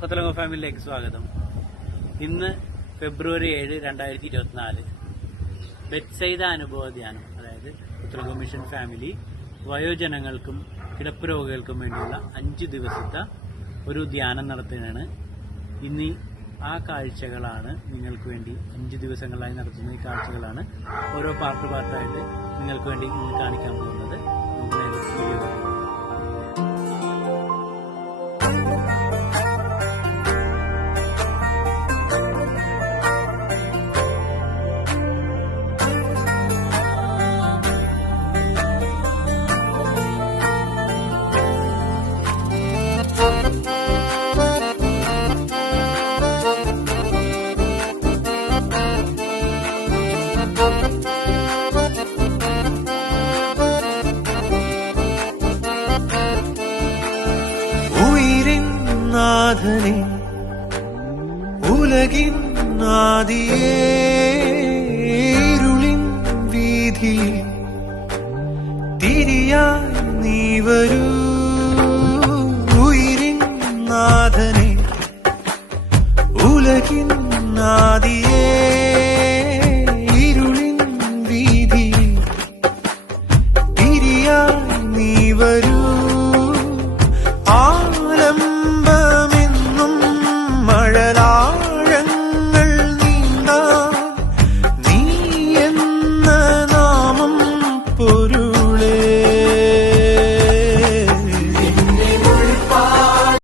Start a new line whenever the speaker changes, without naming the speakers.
കൊത്തലങ്ങ ഫാമിലിയിലേക്ക് സ്വാഗതം. ഇന്ന് ഫെബ്രുവരി ഏഴ് രണ്ടായിരത്തി ഇരുപത്തിനാല് ബെറ്റ്സൈദ അനുഭവ ധ്യാനം അതായത് കൊത്തലങ്ങ മിഷൻ ഫാമിലി വയോജനങ്ങൾക്കും കിടപ്പ് രോഗികൾക്കും വേണ്ടിയുള്ള അഞ്ച് ദിവസത്തെ ഒരു ധ്യാനം നടത്തുകയാണ്. ഇന്ന് ആ കാഴ്ചകളാണ് നിങ്ങൾക്ക് വേണ്ടി അഞ്ച് ദിവസങ്ങളായി നടത്തുന്ന ഈ കാഴ്ചകളാണ്. ഓരോ പാർട്ട് പാർട്ടായിട്ട് നിങ്ങൾക്ക് വേണ്ടി ഇന്ന് കാണിക്കാൻ പോകുന്നത്. നമുക്ക്
നാഥനെ ഉലകിൻ നാദിയേരുളിൻ വീതി തിരിയാ നീവരൂ Oh.